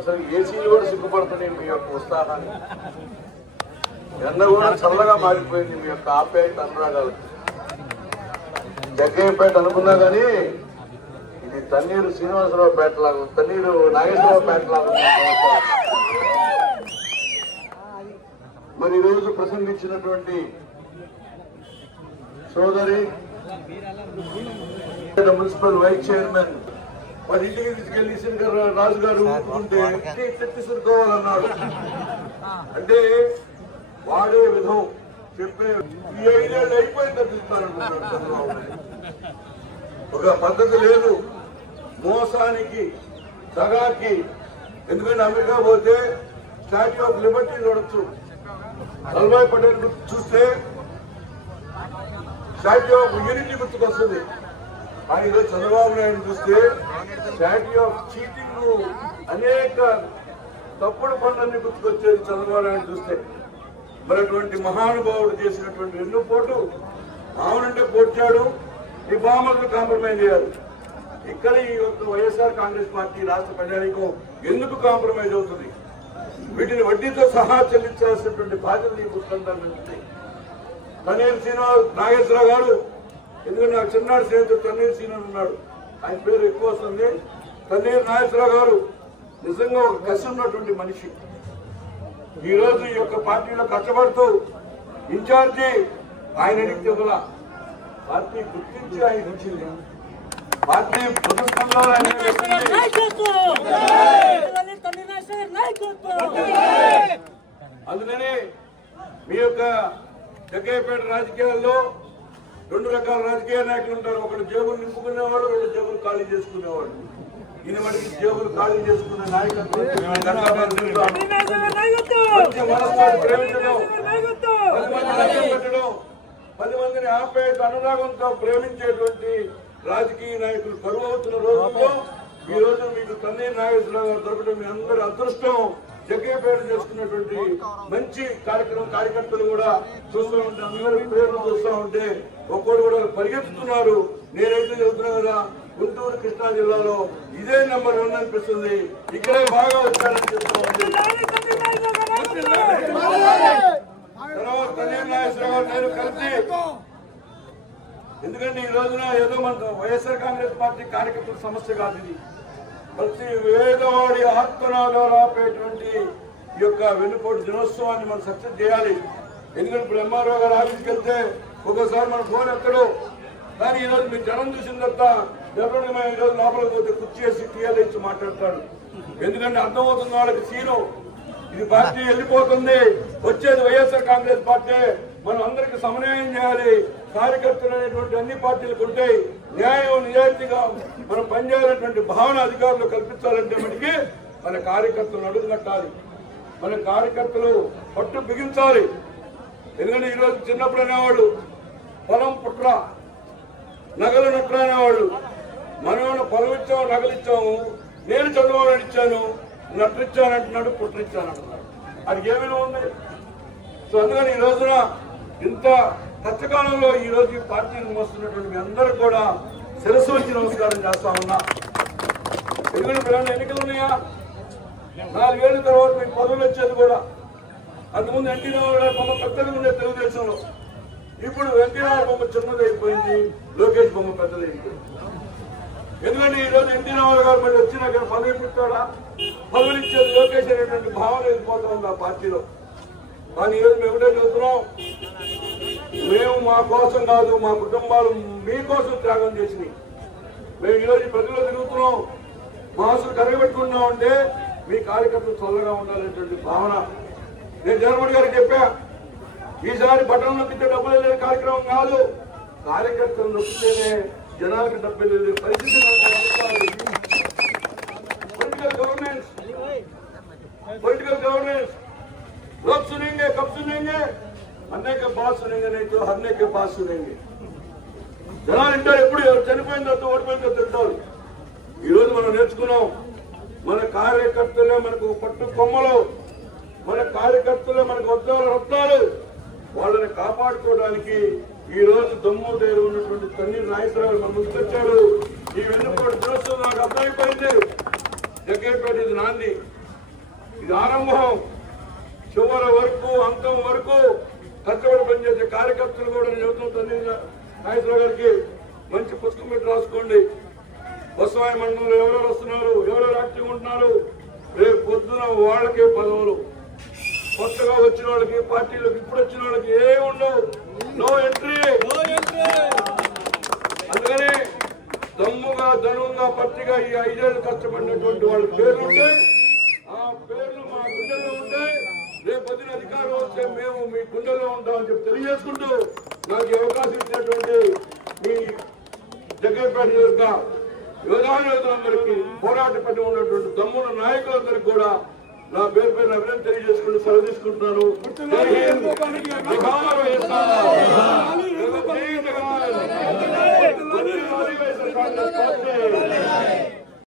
అసలు ఏసీలు కూడా సిగ్గుపడుతున్నాయి మీ యొక్క ఉత్సాహాన్ని. ఎండ కూడా చల్లగా మారిపోయింది మీ యొక్క ఆప్యాయత అనురాగాలు. జగ్గయ్యపేట అనుకున్నా కానీ ఇది తన్నీరు శ్రీనివాసరావు పేట లాగా, తన్నీరు నాగేశ్వరరావు పేట లాగా. మరి ఈరోజు ప్రసంగించినటువంటి సోదరి మున్సిపల్ వైస్ చైర్మన్ వారి ఇంటికి తీసుకెళ్లి శంకర్ రాజు గారు ఊరుకుంటే తెచ్చిసుకోవాలన్నాడు. అంటే వాడే విధం చెప్పే ఈ 5 ఏళ్ళు అయిపోయి తప్పిస్తారనుకుంటారు చంద్రబాబు. ఒక పద్ధతి లేదు మోసానికి, దగాకి. ఎందుకంటే అమెరికా పోతే స్టాచ్యూ ఆఫ్ లిబర్టీ చూడొచ్చు, వల్లభాయ్ పటేల్ గుర్తు చూస్తే స్టాచ్యూ ఆఫ్ యూనిటీ గుర్తుకొస్తుంది. కానీ ఈరోజు చంద్రబాబు నాయుడు చూస్తే స్టాట్యూ ఆఫ్ చీటింగ్, అనేక తప్పుడు పనులన్నీ గుర్తుకొచ్చేది చంద్రబాబు నాయుడు చూస్తే. మరి అటువంటి మహానుభావుడు చేసినటువంటి వెన్నుపోటు, ఆవునంటే పోడ్చాడు, ఈ బామర్లు కాంప్రమైజ్ అయ్యారు. ఇక్కడ ఈ యొక్క వైఎస్ఆర్ కాంగ్రెస్ పార్టీ రాష్ట్ర ప్రజానీకం ఎందుకు కాంప్రమైజ్ అవుతుంది? వీటిని వడ్డీతో సహా చెల్లించాల్సినటువంటి బాధ్యత ఈ పుస్తకాలు ఉంది. తన్నీరు శ్రీనివాస్ నాగేశ్వరరావు గారు, ఎందుకంటే నాకు చిన్నాడు స్నేహితుడు తన్నీరు శ్రీనివాస్ ఉన్నాడు, ఆయన పేరు ఎక్కువ వస్తుంది. తన్నీరు నాగేశ్వరరావు గారు నిజంగా ఒక కసి ఉన్నటువంటి మనిషి. ఈ రోజు ఈ యొక్క పార్టీలో కష్టపడుతూ ఇన్ఛార్జి ఆయన అడిగితే కూడా పార్టీ గుర్తించి ఆయన ఇచ్చింది. పార్టీ ప్రతిష్టంలో అందుకని మీ యొక్క జగ్గయ్యపేట రాజకీయాల్లో 2 రకాల రాజకీయ నాయకులు ఉంటారు. ఒకటి జేబులు నింపుకునేవాడు, 2 జేబులు ఖాళీ చేసుకునేవాడు. ఈయన మనకి జేబులు ఖాళీ చేసుకునే నాయకత్వం, ప్రేమించడం, 10 మందిని పెట్టడం, 10 మందిని ఆప్యాయత అనురాగంతో ప్రేమించేటువంటి రాజకీయ నాయకులు కరువు అవుతున్న రోజుల్లో ఈ రోజు మీకు తన్నీరు నాగేశ్వరరావు గారు దొరకడం మీ అందరి అదృష్టం. జగ్గయ్యపేట చేసుకున్నటువంటి మంచి కార్యకర్తలు కూడా చూస్తూ ఉంటే, అందరూ పేర్లు చూస్తూ ఉంటే ఒక్కరు కూడా పరిగెత్తుతున్నారు. నేనైతే చెబుతున్నా కదా, గుంటూరు కృష్ణా జిల్లాలో ఇదే నెంబర్ 1 అనిపిస్తుంది. ఇక్కడే బాగా వచ్చారని చెప్తా ఉంది. తర్వాత తన్నీరు నాగేశ్వరరావు గారు నేను కలిసి, ఎందుకంటే ఈ రోజున ఏదో మన వైఎస్ఆర్ కాంగ్రెస్ పార్టీ కార్యకర్తల సమస్య కాదు ఇది. ప్రతి వేదవాడి ఆత్మనాదాలు ఆపేటువంటి ఈ యొక్క వెన్నుపోటు దినోత్సవాన్ని మనం సక్సెస్ చేయాలి. ఎందుకంటే ఇప్పుడు ఎంఆర్ఓ గారు ఆఫీస్కి వెళ్తే ఒక్కోసారి మన ఫోన్ ఎక్కడో, కానీ ఈరోజు మీరు జనం చూసిన తర్వాత డెఫినెట్గా మేము ఈరోజు లోపలికి పోతే కుర్చీ వేసి టీఎల్ ఇచ్చి మాట్లాడతాడు. ఎందుకంటే అర్థమవుతుంది వాళ్ళకి సీను, ఇది పార్టీ వెళ్ళిపోతుంది, వచ్చేది వైఎస్ఆర్ కాంగ్రెస్ పార్టీ, మనం అందరికి సమన్వయం చేయాలి. కార్యకర్తలు అనేటువంటి అన్ని పార్టీలకు ఉంటాయి. న్యాయం నిజాయితీగా మనం పనిచేయాలనేటువంటి భావన అధికారులు కల్పించాలంటే మనకి మన కార్యకర్తలను అడుగునట్టాలి, మన కార్యకర్తలు పట్టు బిగించాలి. ఎందుకంటే ఈరోజు చిన్నప్పుడు అనేవాడు పొలం పుట్ర నగలు నట్ర అనేవాడు. మనం పొలం ఇచ్చాము, నగలు ఇచ్చాము, నేను చదువు ఇచ్చాను, నట్రిచ్చానంటున్నాడు, పుట్రిచ్చాను అంటున్నాడు. అది ఏ విలువ ఉంది? సో అందుకని ఈ రోజున ఇంత కష్టకాలంలో ఈ రోజు ఈ పార్టీని మోస్తున్నటువంటి మీ అందరూ కూడా శిరస్సు వచ్చి నమస్కారం చేస్తా ఉన్నా. ఎందుకంటే మీరు ఎన్నికలు ఉన్నాయా? 4 ఏళ్ల తర్వాత మీకు పదవులు వచ్చేది కూడా. అంతకుముందు ఎన్టీ రామారావు బొమ్మ పెద్దగా ఉండే తెలుగుదేశంలో, ఇప్పుడు ఎన్టీ రామారావు బొమ్మ చిన్నది అయిపోయింది, లోకేష్ బొమ్మ పెద్దది అయిపోయింది. ఎందుకంటే ఈ రోజు ఎన్టీ రామారావు గారు మళ్ళీ వచ్చినాక పదవి పుట్టాడా, పదవులు ఇచ్చేది లోకేష్ అనేటువంటి భావన వెళ్ళిపోతా ఉంది ఆ పార్టీలో. కానీ ఈరోజు మేము ఒకటే చెబుతున్నాం, మేము మా కోసం కాదు, మా కుటుంబాలు మీకోసం త్యాగం చేసినాయి. మేము ఈరోజు ప్రజల్లో తిరుగుతున్నాం, మాసులు కరగబెట్టుకుంటున్నాం అంటే మీ కార్యకర్తలు చల్లగా ఉండాలనేటువంటి భావన. నేను జగన్మోహన్ గారికి చెప్పా, ఈసారి బట్టలు నొక్కితే డబ్బులు వెళ్ళే కార్యక్రమం కాదు, కార్యకర్తలు నొక్కితేనే జనాలకు డబ్బులు వెళ్ళే పరిస్థితి. పొలిటికల్ గవర్नेंस लोग सुनेंगे, कब सुनेंगे? अन्ने के बात सुनेंगे, नहीं तो हरने के बात सुनेंगे. జనాలు వింటారు. ఎప్పుడు చనిపోయిన తర్వాత ఓడిపోయిన తర్వాత తింటారు. ఈరోజు మనం నేర్చుకున్నాం, మన కార్యకర్తలే మనకు పట్టు కొమ్మలు, మన కార్యకర్తలే మనకు వద్దాలు రత్నాలు. వాళ్ళని కాపాడుకోవడానికి ఈ రోజు దమ్ము ధైర్యం ఉన్నటువంటి తన్నీరు నాగేశ్వరరావు మన ముందుకు వచ్చారు. ఈ వెన్నుపోటు దినోత్సవం నాకు అర్థమైపోయింది. జగ్గయ్యపేట ఇది నాంది. ఇది ఆరంభం. చివరి వరకు అంతం వరకు కష్టపడి పనిచేసే కార్యకర్తలు కూడా నేను చెబుతున్న తండ్రి నాగేశ్వరరావు గారికి మంచి పుస్తకం పెట్టి రాసుకోండి. బసవాయి మండలంలో ఎవరెవరు వస్తున్నారు, ఎవరెవరు యాక్టివ్ ఉంటున్నారు, రేపు పొద్దున వాళ్ళకే పదవులు. కొత్తగా వచ్చిన వాళ్ళకి, పార్టీలోకి ఇప్పుడు వచ్చిన వాళ్ళకి ఏ ఉండవు, నో ఎంట్రీ. అందుకని దమ్ముగా ధనువుగా పట్టిగా ఈ 5 ఏళ్ళు కష్టపడినటువంటి వాళ్ళ పేర్లు ఉంటాయి. ఆ పేర్లు మా గుండెల్లో ఉంటాయి. రేపు పొద్దున అధికారం వస్తే మేము మీ గుండెల్లో ఉంటామని చెప్పి తెలియజేసుకుంటూ నాకు ఈ అవకాశం ఇచ్చినటువంటి మీ జగ్గైపేట నియోజక యోధానులందరికీ, పోరాట పట్టి ఉన్నటువంటి దమ్ముల నాయకులందరికీ కూడా నా పేరు పైన అభినందన తెలియజేసుకుంటూ సెలవు తీసుకుంటున్నాను. జై హింద్.